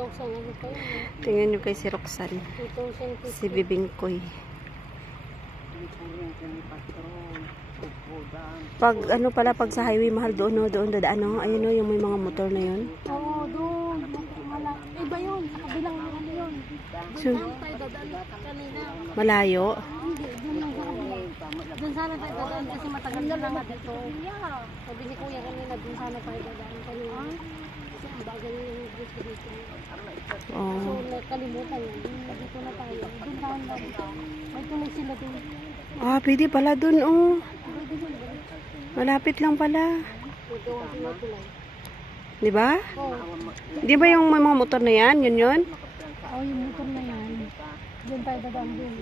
2,000 ano pa yun. Tingnan nyo kay si Roxanne. 2,000. Si Bibingkoy. Pag ano pala, pag sa highway mahal doon, no? Doon dadaan, no? Ayun, no? Yung may mga motor na yun. Oo, doon. Iba yun. Sa kabilang ano yun. Doon tayo dadaan kanina. Malayo? Hindi, doon lang sa kabilang. Doon sana tayo dadaan kasi matagal na lang dito. Sabi ni Kuya kanina, doon sana tayo dadaan kanina. Kasi ang bagal yung gusto dito. Oh. So, nakalimutan yun. Dito na tayo. Doon tayo na dito. May tuloy sila doon. Ah, pwede pala doon, oh. Malapit lang pala. Di ba? Di ba yung mga motor na yan? Yun yun? Oo, yung motor na yan. Diyan tayo dadaan doon.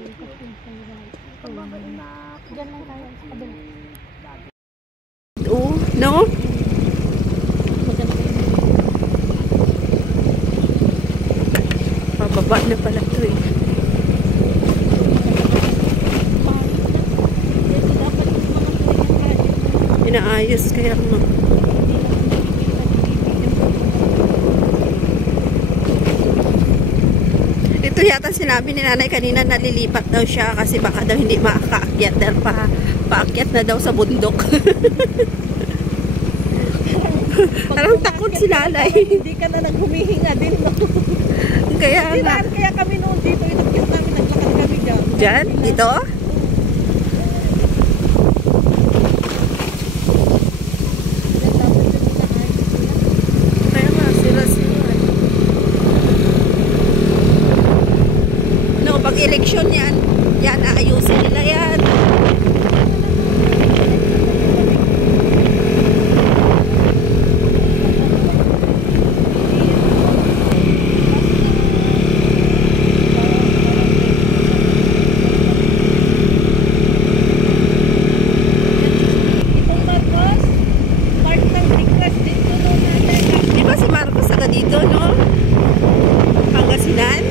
Diyan lang tayo sa kabila. Oo, no? Pababa na pala ito eh. Inaayos kaya mo. Ito yata sinabi ni nanay kanina, nalilipat daw siya kasi baka daw hindi makakaakyat dahil paakyat na daw sa bundok. Parang takot si nanay. Hindi ka na naghumihinga din, no? Kaya nga. Kaya kami noon dito, inakyat namin, naglakad kami dyan. Diyan? Dito? Kaya nga, sila. No, pag eleksyon yan, aayusin nila yan. Dito, no? Pangasinan.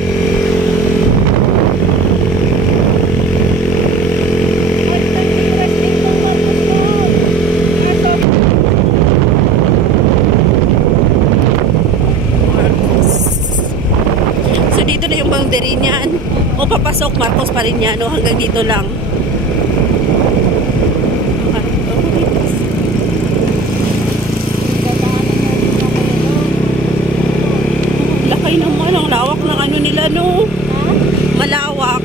So dito na yung boundary niyan. O papasok Marcos pa rin yan, no? Hanggang dito lang. Laki naman, ang lawak ng ano nila, no? Malawak.